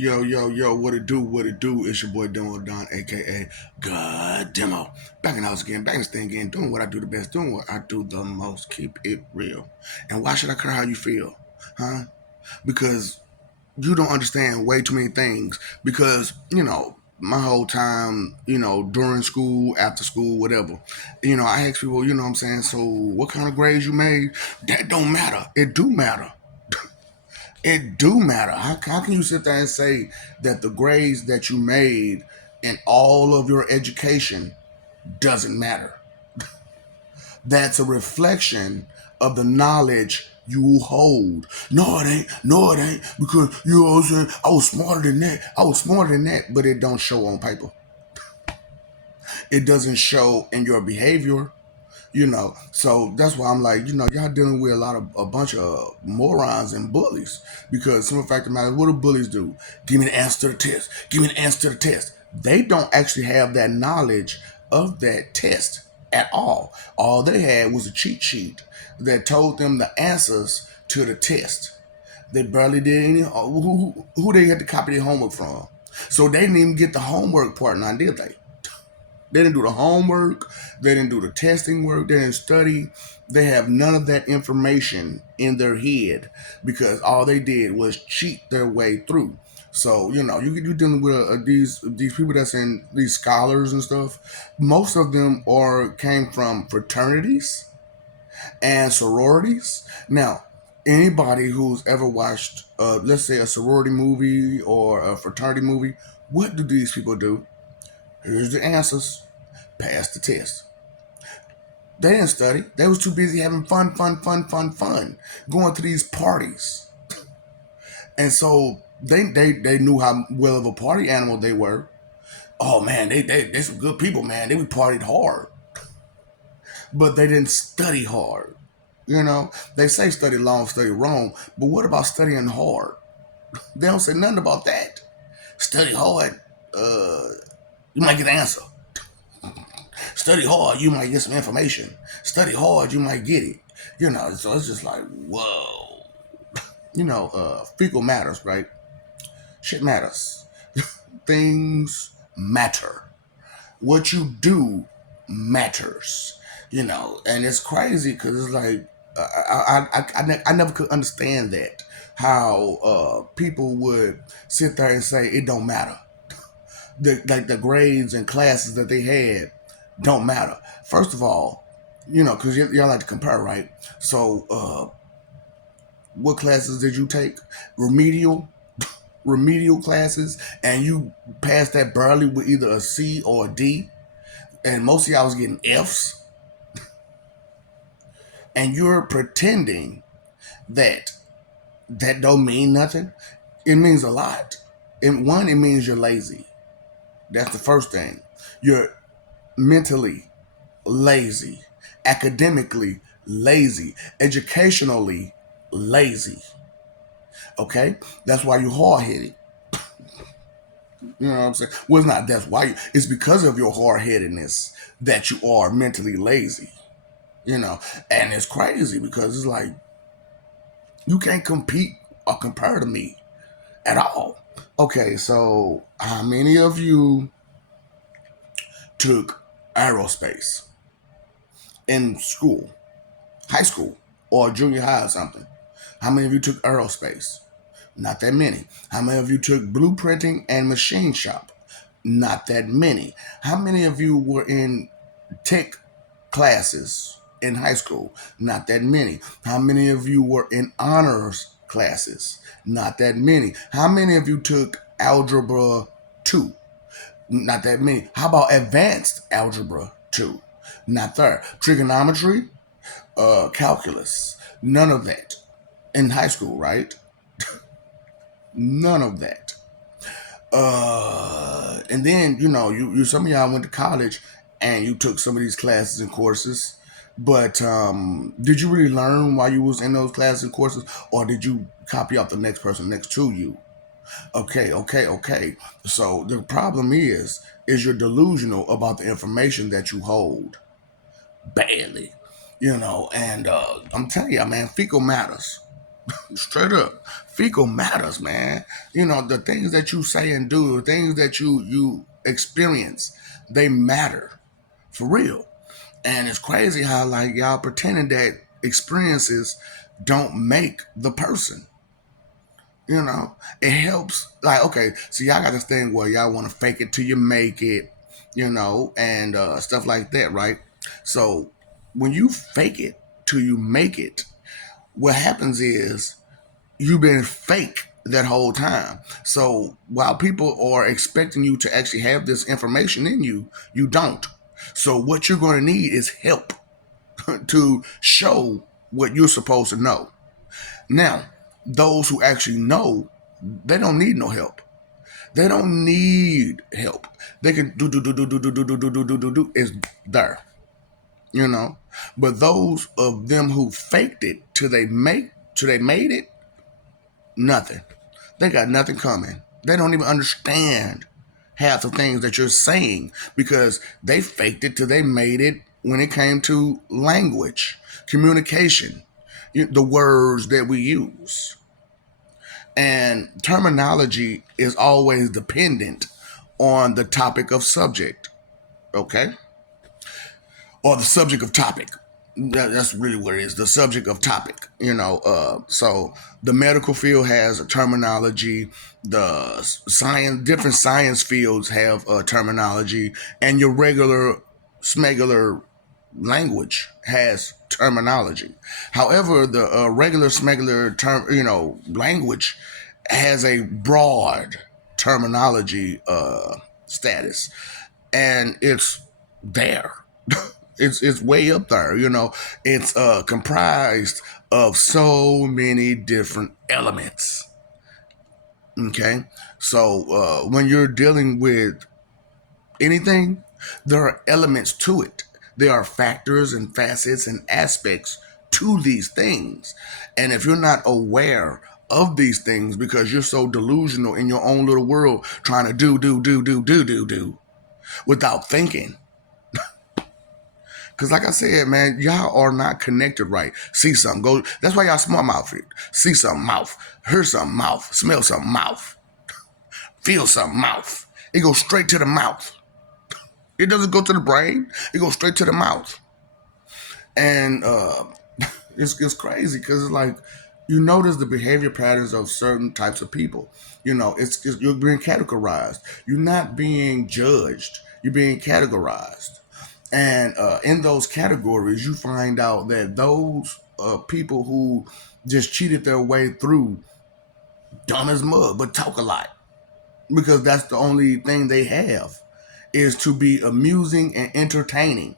Yo, yo, yo, what it do, what it do? It's your boy Don Don, aka God Demo. Back in the house again, back in this thing again, doing what I do the best, doing what I do the most. Keep it real. And why should I care how you feel? Huh? Because you don't understand way too many things. Because, my whole time, during school, after school, whatever, I ask people, what I'm saying, so what kind of grades you made? That don't matter. It do matter. It do matter. How can you sit there and say that the grades that you made in all of your education doesn't matter? That's a reflection of the knowledge you hold. No, it ain't. No, it ain't. Because you know what I'm saying? I was smarter than that. I was smarter than that, but it don't show on paper. It doesn't show in your behavior. So that's why I'm like, y'all dealing with a bunch of morons and bullies, because some of the fact of the matter, what do bullies do? Give me the answer to the test. Give me the answer to the test. They don't actually have that knowledge of that test at all they had was a cheat sheet that told them the answers to the test. They barely did any. Who they had to copy their homework from, so they didn't even get the homework part now, did they? They didn't do the homework. They didn't do the testing work. They didn't study. They have none of that information in their head because all they did was cheat their way through. So you're dealing with these people that's in these scholars and stuff. Most of them came from fraternities and sororities. Now, anybody who's ever watched, let's say, a sorority movie or a fraternity movie, what do these people do? Here's the answers. Pass the test. They didn't study. They was too busy having fun, going to these parties. And so they knew how well of a party animal they were. Oh man, they some good people, man. They would partied hard. But they didn't study hard. They say study long, study wrong, but what about studying hard? They don't say nothing about that. Study hard, you might get the answer. Study hard, you might get some information. Study hard, you might get it. So it's just like, whoa. Fecal matters, right? Shit matters. Things matter. What you do matters. And it's crazy because it's like, I never could understand that. How people would sit there and say it don't matter. The grades and classes that they had don't matter. First of all, because y'all like to compare, right? So, what classes did you take? Remedial classes, and you passed that barely with either a C or a D, and most of y'all was getting Fs, and you're pretending that that don't mean nothing. It means a lot. And one, it means you're lazy. That's the first thing. You're mentally lazy, academically lazy, educationally lazy. Okay? That's why you're hard headed. You know what I'm saying? Well, it's not that's why it's because of your hard headedness that you are mentally lazy. And it's crazy because it's like you can't compete or compare to me at all. Okay, so how many of you took aerospace in school? High school or junior high or something? How many of you took aerospace? Not that many. How many of you took blueprinting and machine shop? Not that many. How many of you were in tech classes in high school? Not that many. How many of you were in honors classes? Not that many. How many of you took algebra 2? Not that many. How about advanced algebra 2? Not there. Trigonometry, calculus, none of that in high school, right? None of that. And then you some of y'all went to college and you took some of these classes and courses, but did you really learn while you was in those classes and courses, or did you copy out the next person next to you? Okay. So the problem is you're delusional about the information that you hold badly, and I'm telling you, man, fecal matters. Straight up. Fecal matters, man. The things that you say and do, the things that you experience, they matter. For real. And it's crazy how like y'all pretending that experiences don't make the person. It helps. Like, okay, so y'all got this thing where y'all want to fake it till you make it, and stuff like that, right? So when you fake it till you make it, what happens is you've been fake that whole time. So while people are expecting you to actually have this information in you, you don't. So what you're going to need is help to show what you're supposed to know. Now, those who actually know, they don't need no help. They don't need help. They can do is there, you know. But those of them who faked it till they made it, nothing. They got nothing coming. They don't even understand half the things that you're saying because they faked it till they made it when it came to language, communication, the words that we use. And terminology is always dependent on the topic of subject, okay? Or the subject of topic. That's really what it is, the subject of topic. So the medical field has a terminology. The different science fields have a terminology, and your regular smegular language has terminology. However, the regular smegular term, language has a broad terminology status, and it's there. It's way up there. It's comprised of so many different elements. Okay, so when you're dealing with anything, there are elements to it. There are factors and facets and aspects to these things. And if you're not aware of these things because you're so delusional in your own little world trying to do without thinking. Because like I said, man, y'all are not connected right. See something, go. That's why y'all small mouth it. See something, mouth. Hear something, mouth. Smell something, mouth. Feel something, mouth. It goes straight to the mouth. It doesn't go to the brain. It goes straight to the mouth. And it's crazy because it's like you notice the behavior patterns of certain types of people. You're being categorized. You're not being judged. You're being categorized. And in those categories, you find out that those people who just cheated their way through, dumb as mud, but talk a lot because that's the only thing they have is to be amusing and entertaining.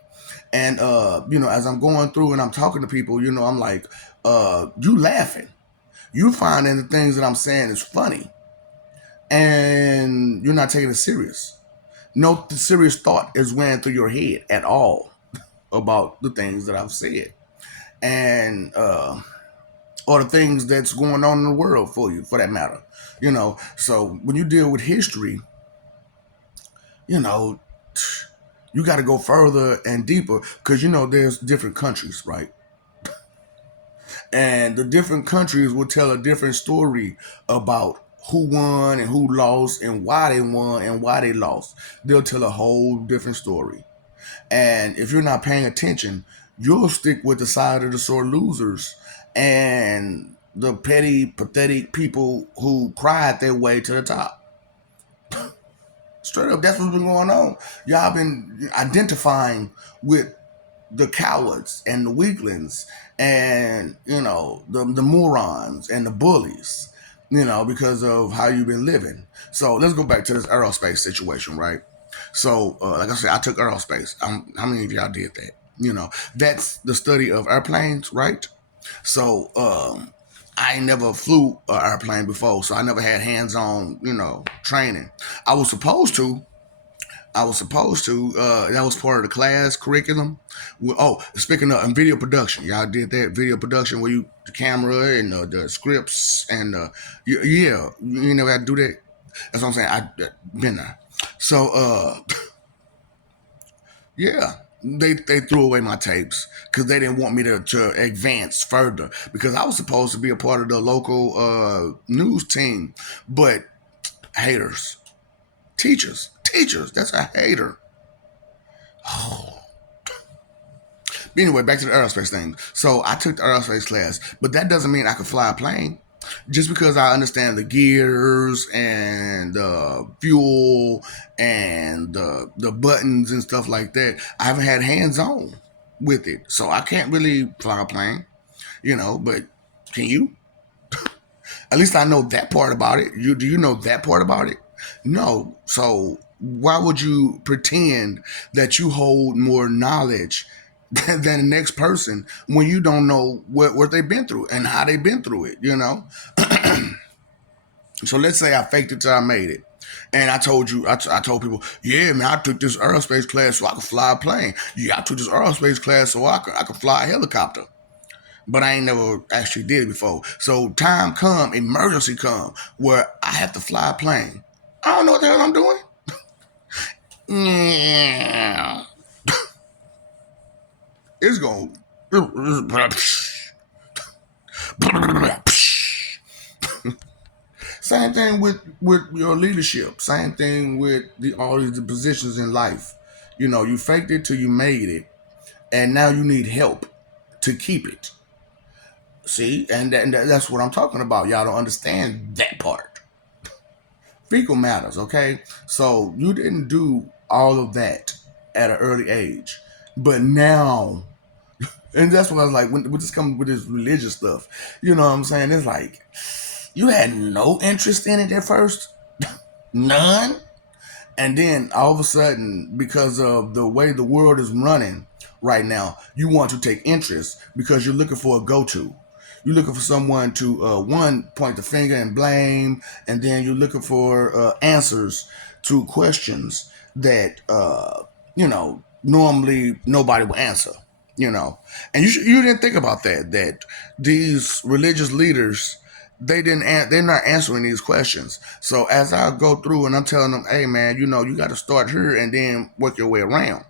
And as I'm going through and I'm talking to people, I'm like, you laughing, you finding the things that I'm saying is funny, and you're not taking it serious. No serious thought is running through your head at all about the things that I've said, and or the things that's going on in the world for you, for that matter. So when you deal with history, you know, you got to go further and deeper because there's different countries, right? And the different countries will tell a different story about who won and who lost and why they won and why they lost. They'll tell a whole different story. And if you're not paying attention, you'll stick with the side of the sore losers and the petty, pathetic people who cried their way to the top. Straight up, that's what's been going on. Y'all been identifying with the cowards and the weaklings and the morons and the bullies, because of how you've been living. So let's go back to this aerospace situation, right? So like I said, I took aerospace. How many of y'all did that? That's the study of airplanes, right? So I never flew an airplane before, so I never had hands-on training. I was supposed to, that was part of the class curriculum. Oh, speaking of video production, y'all did that video production where the camera and the scripts and yeah, you never had to do that. That's what I'm saying. I been there. So yeah. They threw away my tapes because they didn't want me to advance further because I was supposed to be a part of the local news team, but haters, teachers, that's a hater. But anyway, back to the aerospace thing. So I took the aerospace class, but that doesn't mean I could fly a plane. Just because I understand the gears and the fuel and the buttons and stuff like that, I haven't had hands on with it. So I can't really fly a plane, but can you? At least I know that part about it. Do you know that part about it? No. So why would you pretend that you hold more knowledge than the next person when you don't know what they've been through and how they've been through it? So let's say I faked it till I made it. And I told you, I told people, yeah, man, I took this aerospace class so I could fly a plane. Yeah, I took this aerospace class so I could fly a helicopter. But I ain't never actually did it before. So time come, emergency come, where I have to fly a plane. I don't know what the hell I'm doing. Yeah. It's going. Same thing with your leadership. Same thing with all these positions in life. You faked it till you made it, and now you need help to keep it. See, and that's what I'm talking about. Y'all don't understand that part. Fecal matters, okay? So you didn't do all of that at an early age, but now, and that's what I was like when this comes with this religious stuff. You know what I'm saying? It's like you had no interest in it at first, none. And then all of a sudden, because of the way the world is running right now, you want to take interest because you're looking for a go-to. You're looking for someone to one, point the finger and blame, and then you're looking for answers to questions that normally nobody will answer. And you didn't think about that these religious leaders, they're not answering these questions. So as I go through and I'm telling them, hey man, you got to start here and then work your way around.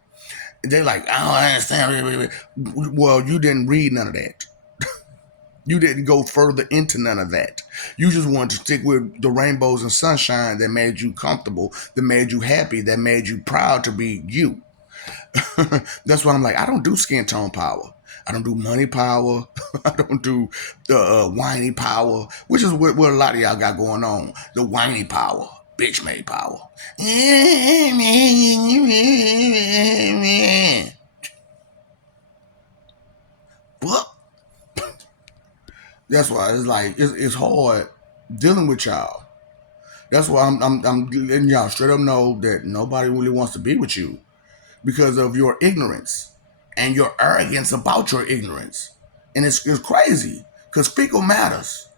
They're like, I don't understand. Well, you didn't read none of that. You didn't go further into none of that. You just wanted to stick with the rainbows and sunshine that made you comfortable, that made you happy, that made you proud to be you. That's why I'm like, I don't do skin tone power. I don't do money power. I don't do the whiny power, which is what a lot of y'all got going on. The whiny power, bitch made power. But that's why it's like it's hard dealing with y'all. That's why I'm letting y'all straight up know that nobody really wants to be with you because of your ignorance and your arrogance about your ignorance. And it's crazy because fecal matters,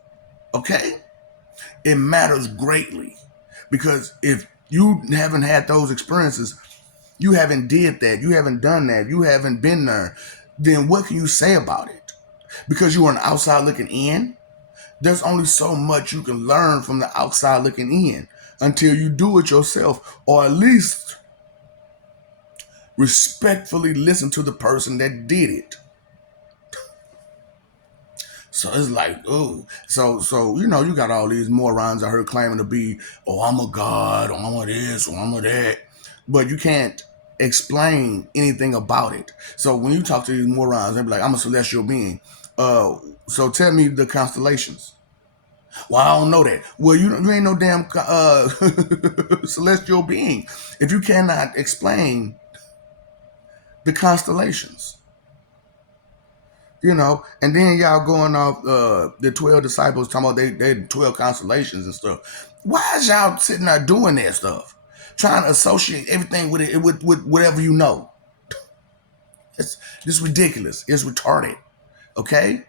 okay? It matters greatly because if you haven't had those experiences, you haven't did that, you haven't done that, you haven't been there, then what can you say about it? Because you are on the outside looking in, there's only so much you can learn from the outside looking in until you do it yourself, or at least respectfully listen to the person that did it. So it's like, oh, so you got all these morons out here claiming to be, oh, I'm a god, or I'm a this, or I'm a that, but you can't explain anything about it. So when you talk to these morons, they be like, I'm a celestial being. So tell me the constellations. Well, I don't know that. Well, you ain't no damn celestial being if you cannot explain the constellations. And then y'all going off the 12 disciples talking about they 12 constellations and stuff. Why is y'all sitting there doing that stuff? Trying to associate everything with it with whatever you know. It's ridiculous. It's retarded. Okay?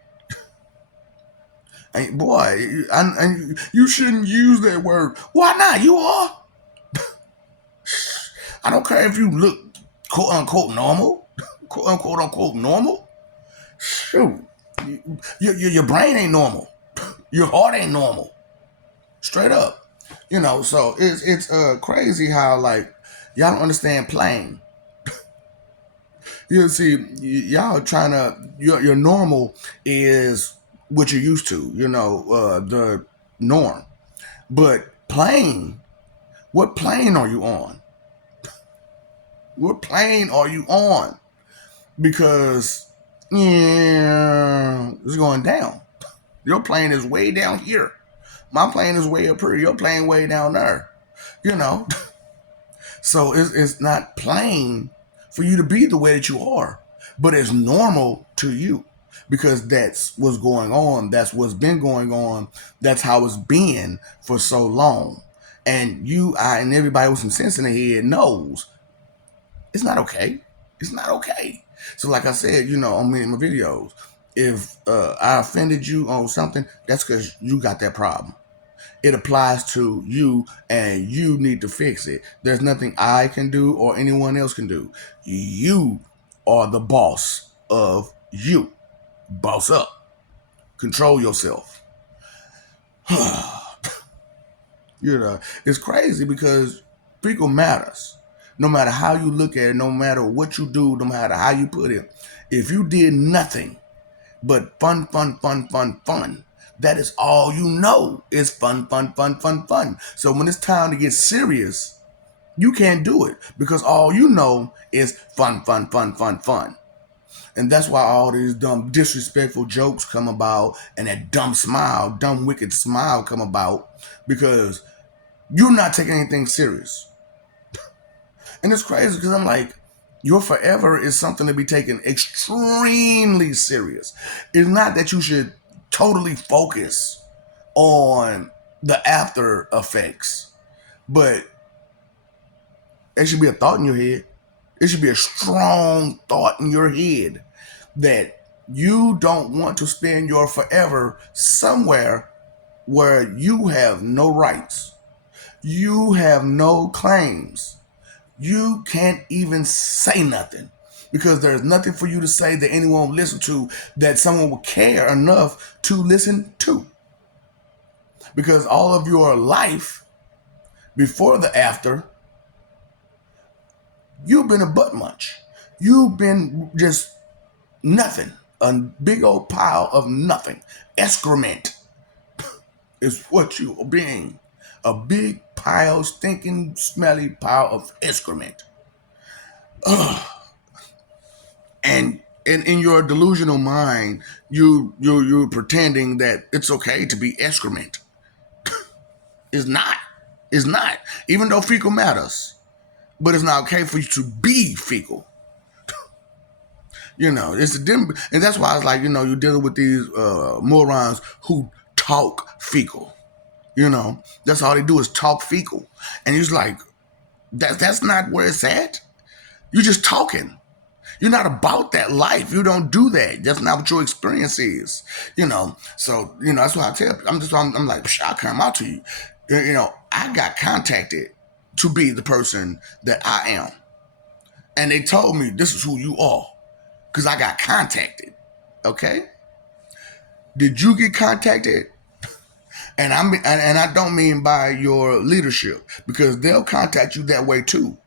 And boy, and you shouldn't use that word. Why not? You are. I don't care if you look quote unquote normal. Quote unquote normal. Shoot. Your brain ain't normal. Your heart ain't normal. Straight up. So it's crazy how like y'all don't understand playing. You see, y'all trying to your normal is what you're used to. The norm. But plane, what plane are you on? What plane are you on? Because yeah, it's going down. Your plane is way down here. My plane is way up here. Your plane way down there. You know, so it's not plain for you to be the way that you are, but it's normal to you because that's what's going on. That's what's been going on. That's how it's been for so long. And you, I, and everybody with some sense in their head knows it's not okay. It's not okay. So, like I said, on many of my videos, if I offended you on something, that's because you got that problem. It applies to you and you need to fix it. There's nothing I can do or anyone else can do. You are the boss of you. Boss up. Control yourself. It's crazy because fecal matters. No matter how you look at it, no matter what you do, no matter how you put it, if you did nothing but fun, fun, fun, fun, fun, that is all you know is fun, fun, fun, fun, fun. So when it's time to get serious, you can't do it because all you know is fun, fun, fun, fun, fun. And that's why all these dumb, disrespectful jokes come about and that dumb, wicked smile come about because you're not taking anything serious. And it's crazy because I'm like, your forever is something to be taken extremely serious. It's not that you should totally focus on the after effects, but it should be a thought in your head. It should be a strong thought in your head that you don't want to spend your forever somewhere where you have no rights. You have no claims. You can't even say nothing because there's nothing for you to say that anyone will listen to that someone will care enough to listen to. Because all of your life before the after, you've been a butt munch. You've been just nothing. A big old pile of nothing. Excrement is what you are being. A big pile, stinking, smelly pile of excrement. Ugh. And in your delusional mind, you're pretending that it's okay to be excrement. It's not. It's not. Even though fecal matters, but it's not okay for you to be fecal. It's a dim, and that's why it's like you're dealing with these morons who talk fecal. That's all they do is talk fecal, and it's like that's not where it's at. You're just talking. You're not about that life. You don't do that. That's not what your experience is. So that's why I tell. I'm like, I'll come out to you. I got contacted to be the person that I am, and they told me this is who you are because I got contacted. Okay. Did you get contacted? And I don't mean by your leadership because they'll contact you that way too.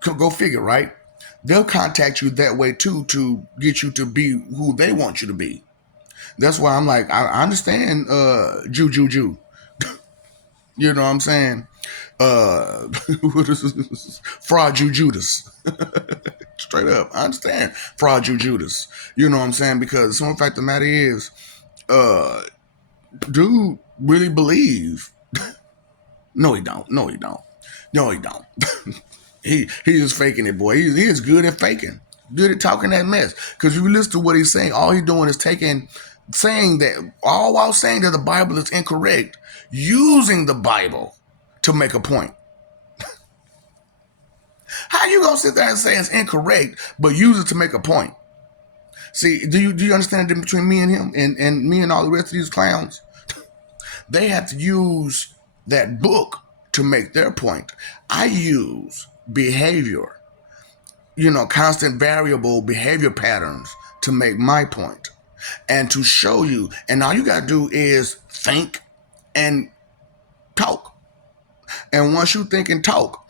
Go figure, right? They'll contact you that way too to get you to be who they want you to be. That's why I'm like, I understand Jew. You know what I'm saying? Uh Fraud Judas. Straight up. I understand Fraud Judas. You know what I'm saying? Because some fact of the matter is, dude really believe. No, he don't. No, he don't. No, he don't. He is faking it, boy. He is good at faking. Good at talking that mess. Because if you listen to what he's saying, all he's doing is saying that, all while saying that the Bible is incorrect, using the Bible to make a point. How you gonna sit there and say it's incorrect, but use it to make a point? See, do you understand the difference between me and him and me and all the rest of these clowns? They have to use that book to make their point. I use behavior, constant variable behavior patterns to make my point and to show you. And all you got to do is think and talk. And once you think and talk,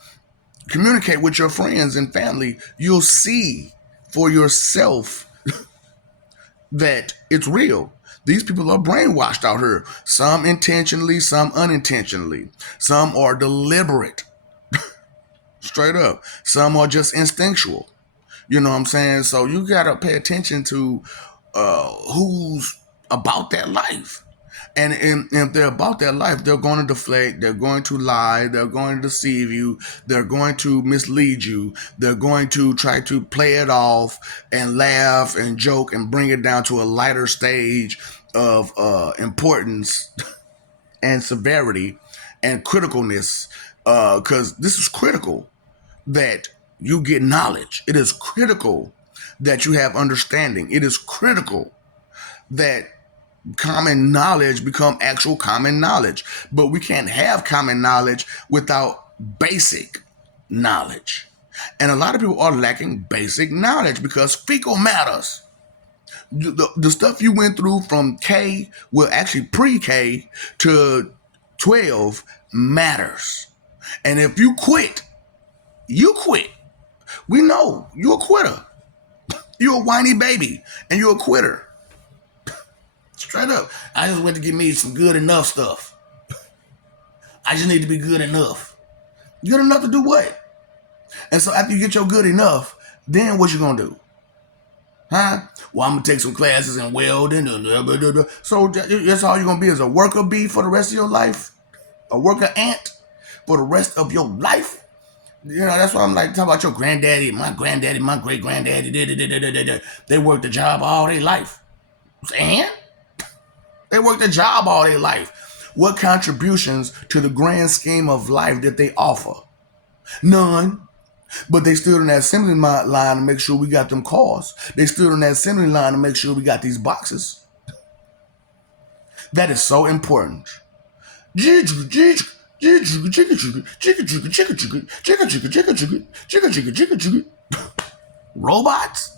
communicate with your friends and family, you'll see for yourself that it's real. These people are brainwashed out here. Some intentionally, some unintentionally. Some are deliberate, straight up. Some are just instinctual. You know what I'm saying? So you gotta pay attention to who's about that life. And if they're about that life, they're going to deflect, they're going to lie, they're going to deceive you, they're going to mislead you, they're going to try to play it off and laugh and joke and bring it down to a lighter stage of importance and severity and criticalness. Because this is critical that you get knowledge. It is critical that you have understanding. It is critical that common knowledge become actual common knowledge. But we can't have common knowledge without basic knowledge. And a lot of people are lacking basic knowledge because fecal matters. The stuff you went through from K, well, actually pre-K to 12 matters. And if you quit, you quit. We know you're a quitter. You're a whiny baby and you're a quitter. Straight up. I just went to get me some good enough stuff. I just need to be good enough. Good enough to do what? And so after you get your good enough, then what you gonna do? Huh? Well, I'm gonna take some classes in welding. So that's all you're gonna be is a worker bee for the rest of your life? A worker ant for the rest of your life? You know, that's why I'm like, talk about your granddaddy, my great granddaddy. They worked a job all their life. And they worked a job all their life. What contributions to the grand scheme of life did they offer? None. But they stood on that assembly line to make sure we got them cars. They stood on that assembly line to make sure we got these boxes. That is so important. Robots?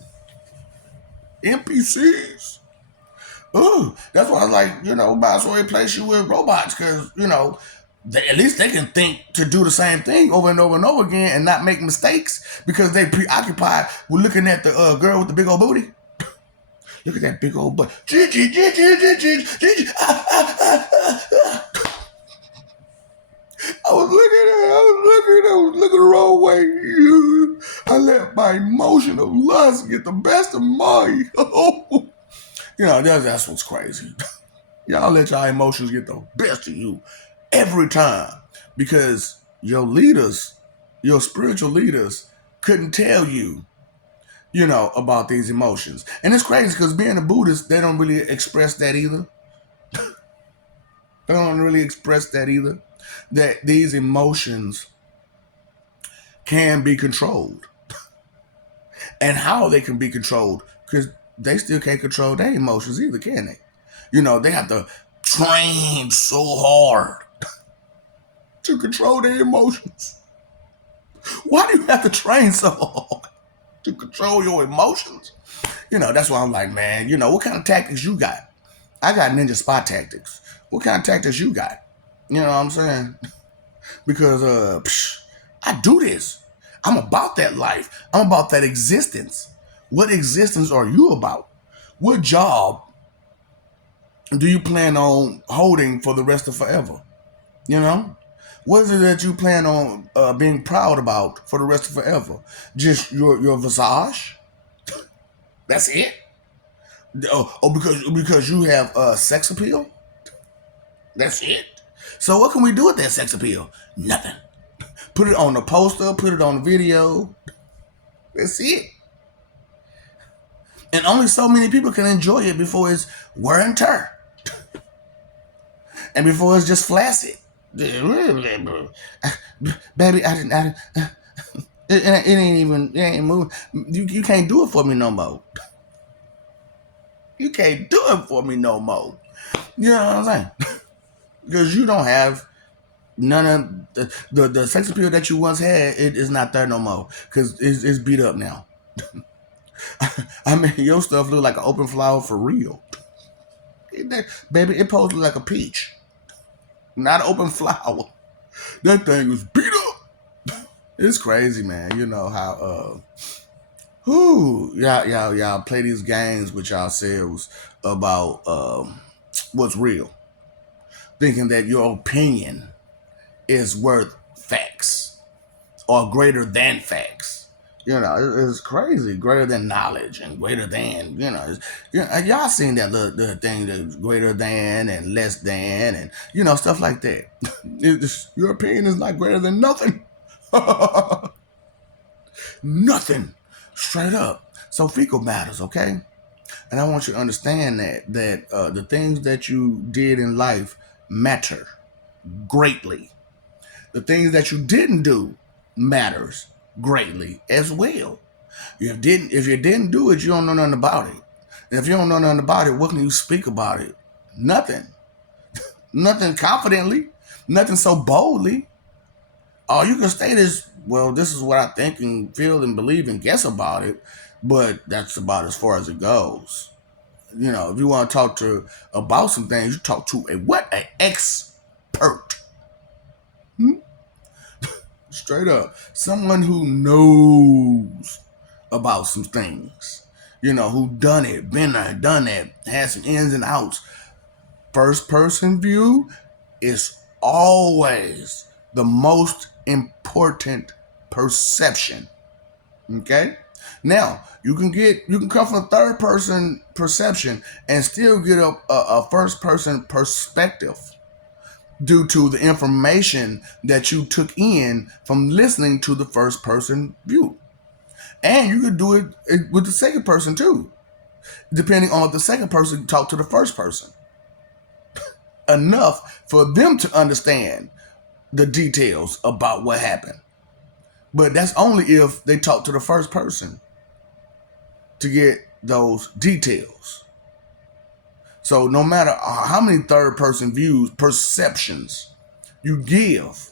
NPCs? Oh, that's why I was like, might as well replace you with robots because, at least they can think to do the same thing over and over and over again and not make mistakes because they preoccupied with looking at the girl with the big old booty. Look at that big old butt. I was looking the wrong way. I let my emotion of lust get the best of my. That's what's crazy. Y'all let y'all emotions get the best of you every time because your leaders, your spiritual leaders couldn't tell you, about these emotions. And it's crazy because being a Buddhist, they don't really express that either. That these emotions can be controlled. And how they can be controlled, because they still can't control their emotions either, can they? They have to train so hard to control their emotions. Why do you have to train so hard to control your emotions? That's why I'm like, man, what kind of tactics you got? I got ninja spot tactics. What kind of tactics you got? You know what I'm saying? Because I do this. I'm about that life. I'm about that existence. What existence are you about? What job do you plan on holding for the rest of forever? What is it that you plan on being proud about for the rest of forever? Just your visage? That's it? Because you have sex appeal? That's it? So what can we do with that sex appeal? Nothing. Put it on the poster, put it on the video. That's it. And only so many people can enjoy it before it's wear and tear. And before it's just flaccid. Baby, it ain't moving. You can't do it for me no more. You can't do it for me no more. You know what I'm saying? Because you don't have none of the sex appeal that you once had. It is not there no more because it's beat up now. I mean, your stuff look like an open flower for real. Baby, it supposed to look like a peach, not an open flower. That thing was beat up. It's crazy, man. You know Whoo, y'all play these games with yourselves about what's real, thinking that your opinion is worth facts or greater than facts. It's crazy. Greater than knowledge and greater than, y'all seen that the thing that's greater than and less than and, stuff like that. Your opinion is not greater than nothing. Nothing. Straight up. So fecal matters, okay? And I want you to understand that the things that you did in life matter greatly. The things that you didn't do matters greatly as well. If you didn't do it, you don't know nothing about it. And if you don't know nothing about it, what can you speak about it? Nothing. Nothing confidently. Nothing so boldly. All you can state is, well, this is what I think and feel and believe and guess about it, but that's about as far as it goes. If you want to talk to about some things, you talk to a what? An expert. Hmm? Straight up. Someone who knows about some things. Who done it, been there, done that, had some ins and outs. First person view is always the most important perception. Okay? Now, you can come from a third person perception and still get a first person perspective due to the information that you took in from listening to the first person view. And you could do it with the second person too, depending on if the second person talked to the first person enough for them to understand the details about what happened. But that's only if they talk to the first person to get those details. So no matter how many third person views, perceptions you give,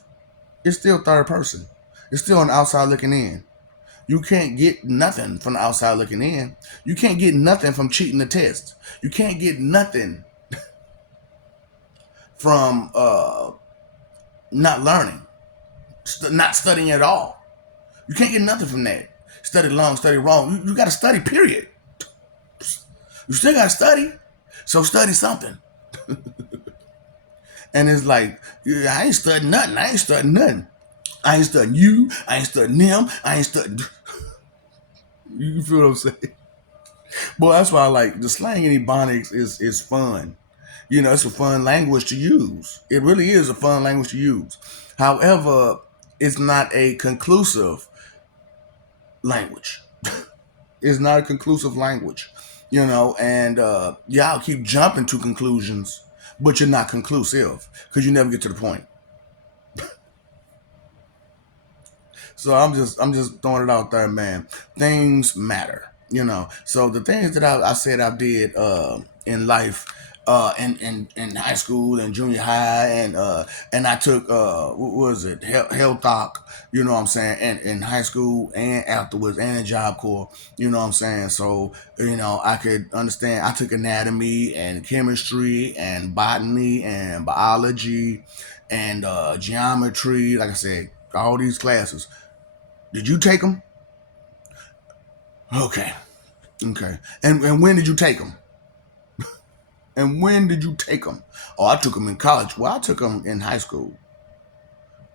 it's still third person. It's still an outside looking in. You can't get nothing from the outside looking in. You can't get nothing from cheating the test. You can't get nothing from not learning, not studying at all. You can't get nothing from that. Study long, study wrong. You got to study, period. You still got to study. So study something. And it's like, yeah, I ain't studying nothing. I ain't studying nothing. I ain't studying you. I ain't studying them. I ain't studying. You feel what I'm saying? Well, that's why I like the slang in Ebonics is fun. It's a fun language to use. It really is a fun language to use. However, it's not a conclusive language. It's not a conclusive language. And y'all keep jumping to conclusions, but you're not conclusive because you never get to the point. So I'm just throwing it out there, man. Things matter, So the things that I said I did in life, in high school and junior high, and I took what was it, health talk, what I'm saying, and in high school and afterwards and in Job Corps, what I'm saying. So I could understand. I took anatomy and chemistry and botany and biology and geometry. Like I said, all these classes. Did you take them? Okay. Okay. And when did you take them? And when did you take them? Oh, I took them in college. Well, I took them in high school.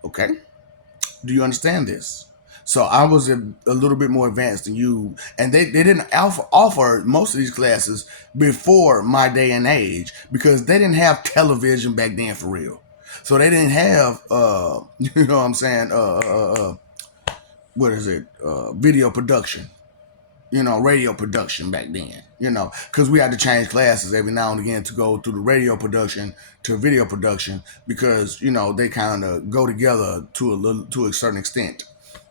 Okay. Do you understand this? So I was a little bit more advanced than you, and they didn't offer most of these classes before my day and age because they didn't have television back then for real. So they didn't have, you know what I'm saying, what is it, video production. Radio production back then, because we had to change classes every now and again to go through the radio production to video production because, they kind of go together to a certain extent.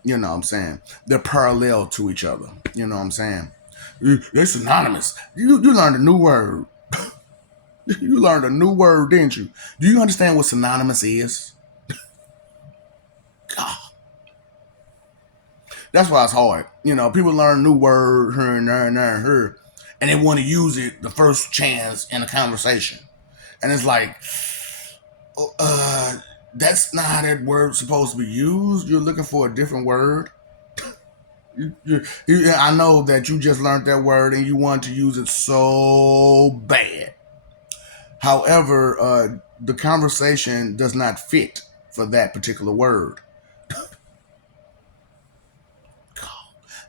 You know what I'm saying? They're parallel to each other. You know what I'm saying? They're synonymous. You learned a new word. You learned a new word, didn't you? Do you understand what synonymous is? God. That's why it's hard. People learn new word here and there and there and here, and they want to use it the first chance in a conversation. And it's like, that's not how that word's supposed to be used. You're looking for a different word. I know that you just learned that word and you want to use it so bad. However, the conversation does not fit for that particular word.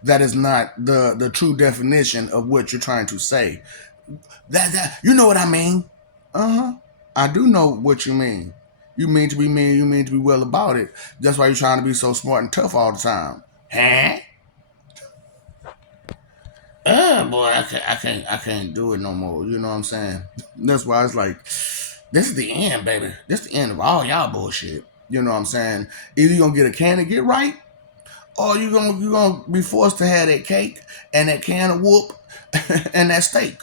That is not the true definition of what you're trying to say. That you know what I mean? Uh-huh. I do know what you mean. You mean to be mean, you mean to be well about it. That's why you're trying to be so smart and tough all the time. Huh? Boy, I can't do it no more. You know what I'm saying? That's why it's like, this is the end, baby. This is the end of all y'all bullshit. You know what I'm saying? Either you're gonna get a can of get right, or you're gonna be forced to have that cake and that can of whoop and that steak.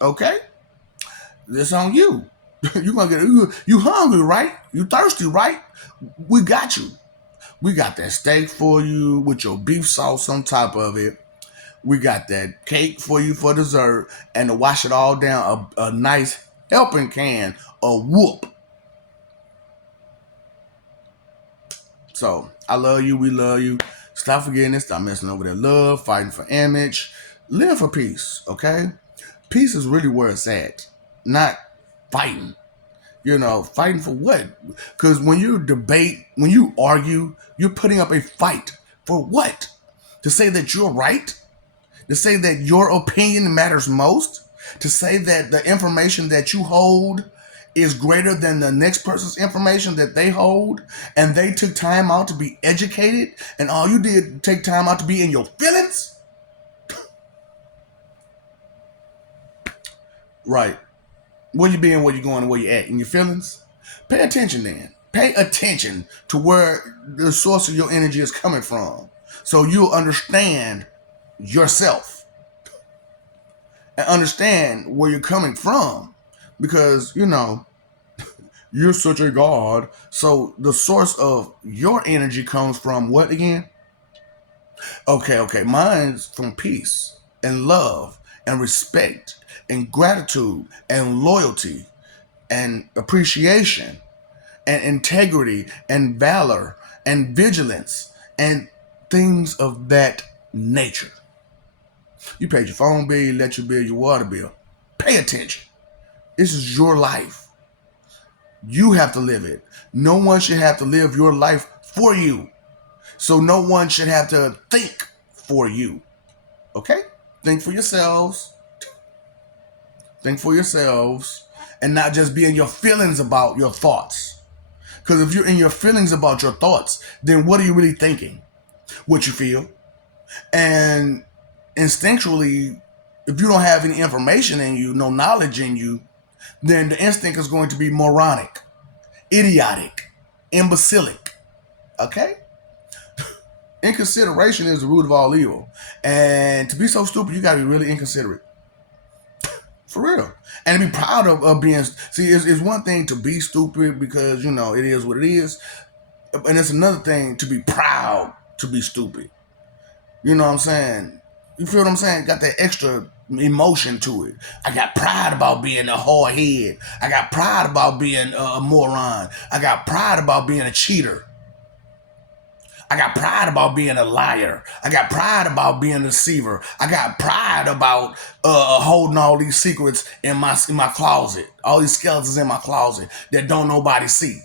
Okay? It's on you. You gonna get you hungry, right? You thirsty, right? We got you. We got that steak for you with your beef sauce on top of it. We got that cake for you for dessert, and to wash it all down, a nice helping can of whoop. So I love you. We love you. Stop forgetting this. Stop messing over that love, fighting for image. Live for peace, okay? Peace is really where it's at, not fighting. Fighting for what? Because when you debate, when you argue, you're putting up a fight for what? To say that you're right? To say that your opinion matters most? To say that the information that you hold is greater than the next person's information that they hold, and they took time out to be educated, and all you did take time out to be in your feelings? Right. Where you been, where you going, and where you at? In your feelings? Pay attention then. Pay attention to where the source of your energy is coming from. So you'll understand yourself. And understand where you're coming from. Because, you're such a god. So the source of your energy comes from what again? Okay. Mine's from peace and love and respect and gratitude and loyalty and appreciation and integrity and valor and vigilance and things of that nature. You paid your phone bill, you let your bill, your water bill. Pay attention. This is your life. You have to live it. No one should have to live your life for you. So no one should have to think for you. Okay? Think for yourselves. Think for yourselves. And not just be in your feelings about your thoughts. Because if you're in your feelings about your thoughts, then what are you really thinking? What you feel. And instinctually, if you don't have any information in you, no knowledge in you, then the instinct is going to be moronic, idiotic, imbecilic. Okay? Inconsideration is the root of all evil. And to be so stupid, you got to be really inconsiderate. For real. And to be proud of being... See, it's one thing to be stupid because, it is what it is. And it's another thing to be proud to be stupid. You know what I'm saying? You feel what I'm saying? Got that extra emotion to it. I got pride about being a hard head. I got pride about being a moron. I got pride about being a cheater. I got pride about being a liar. I got pride about being a deceiver. I got pride about holding all these secrets in my closet. All these skeletons in my closet that don't nobody see.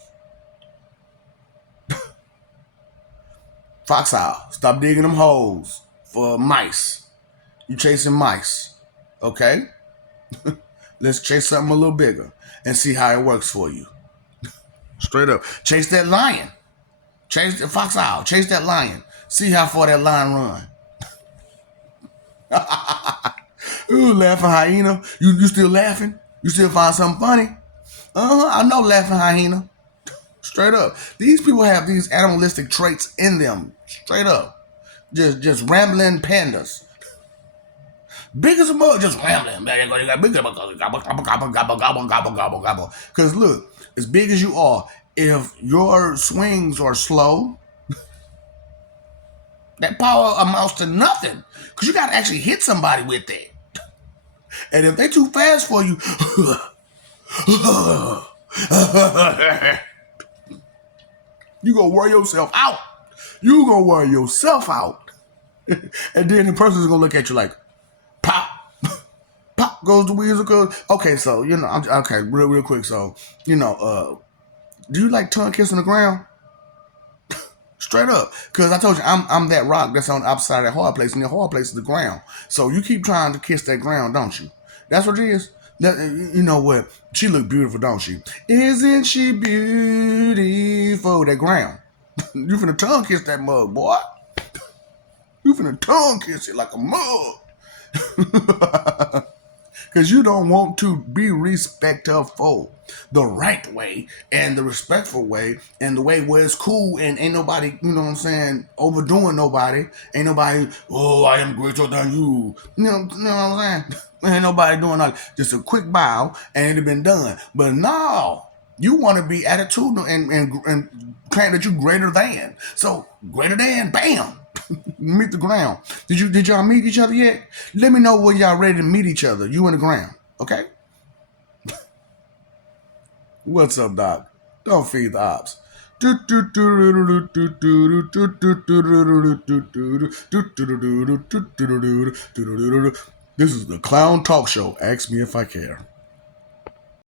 Fox owl, stop digging them holes for mice. You chasing mice. Okay? Let's chase something a little bigger and see how it works for you. Straight up. Chase that lion. Chase the fox owl. Chase that lion. See how far that lion run. Ooh, laughing hyena. You still laughing? You still find something funny? I know laughing hyena. Straight up. These people have these animalistic traits in them. Straight up. Just rambling pandas. Big as a mug, just rambling. Because look, as big as you are, if your swings are slow, that power amounts to nothing. Because you got to actually hit somebody with that. And if they too fast for you, you gonna wear yourself out. You gonna wear yourself out. And then the person's gonna look at you like, pop, pop goes the weasel. Goes okay. So okay, real quick. So do you like tongue kissing the ground? Straight up, because I told you I'm that rock that's on the opposite side of that hard place, and the hard place is the ground. So you keep trying to kiss that ground, don't you? That's what it is. That you know what? She look beautiful, don't she? Isn't she beautiful? That ground. You finna tongue kiss that mug, boy. You finna tongue kiss it like a mug. Because you don't want to be respectful the right way and the respectful way and the way where it's cool and ain't nobody, you know what I'm saying, overdoing nobody. Ain't nobody, oh, I am greater than you. You know what I'm saying? Ain't nobody doing that. Just a quick bow and it'd have been done. But no, you want to be attitudinal and claim that you greater than. So greater than, bam. Meet the ground. Did y'all meet each other yet? Let me know when y'all ready to meet each other. You and the ground. Okay? What's up, Doc? Don't feed the ops. This is the Clown Talk Show. Ask me if I care.